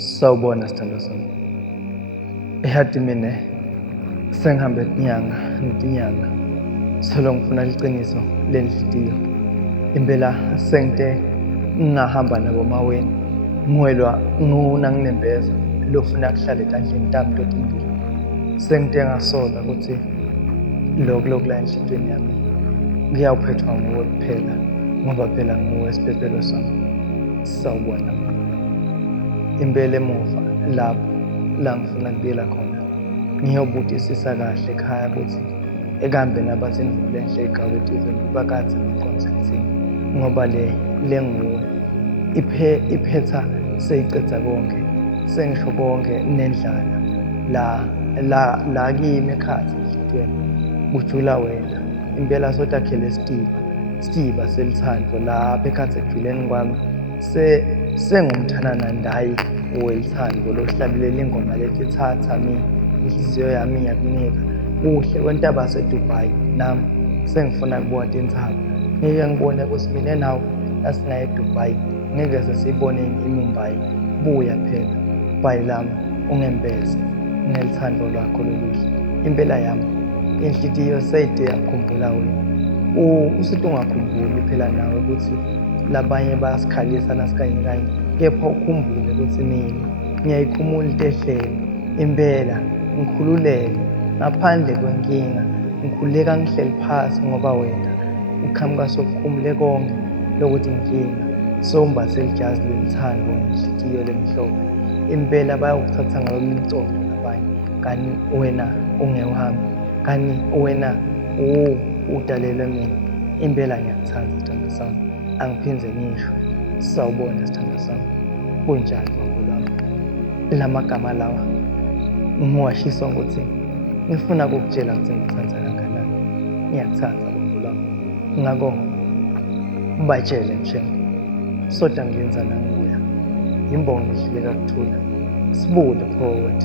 Sawubona sithando sami. Ehadi mina sengihambe inyanga netinyanga. Solo ngifuna liciniso lenhliziyo. Impela sengite ngahamba nabo maweni. Ngwelwa ngunanginembeza lofuna kuhlala etandleni tami totimbili. Sengite ngasola ukuthi lokhu la enhlizweni yami ngiyawuphethwa nguwe kuphela ngoba phela nguwe isiphephelo sami. Sawubona. Impela emuva lapho la ngifuna kubuyela khona ngiyobudisisa kahle ekhaya ukuthi ekambe nabathi imvula enhle egawethiwe bakathi ngiqonsethini ngoba le nguwe iphetha seyicetha konke sengisho konke nendlala la kimi ekhaya enhlizweni kujula wena impela sotakhele sitiba selithando lapha ekhathi ekujuleni kwami sengumthana ndayi welithando lokuhlabelela ingoma lethi thatha mina inhliziyo yami ngiyakunika kuhle kwentaba yaseDubai nami sengifuna kubuka intaba ngeke ngibone ukuthi mina nawe asinaye eDubai ngeke sesibone iMumbai buya phela Dubai lami ungembeze ngelithando lwakho loluhle impela yami inhliziyo seyide yakukhumbula wena usithi ungakhumbuli phela nawe ukuthi labanye bayasikhalisa nasikanye kanye kepha ukhumbule ukuthi mina ngiyayikhumula into ehlele impela ngikhululeke ngaphandle kwenkinga ngikhuleka ngihleli phasi ngoba wena uqhamuka sokukhumule konke lokuthi inkinga sombathe ijazi lelithando ngenhliziyo lemhlophe impela bayakuthatha ngayo imicondvo nabanye kani wena ungewami kani wena udalelwe mina impela ngiyakuthanda sithando sami angiphindze ngisho sawubona sithando sami kunjani ngolami lamagama lawa ngiwashiso ukuthi ngifuna ukukutshela ukuthi ngikuthanda kangakanani ngiyakuthanda ngolami ngako batshele mshenge soda ngiyenza nanguya imbongo ihluleka kuthula sibule forward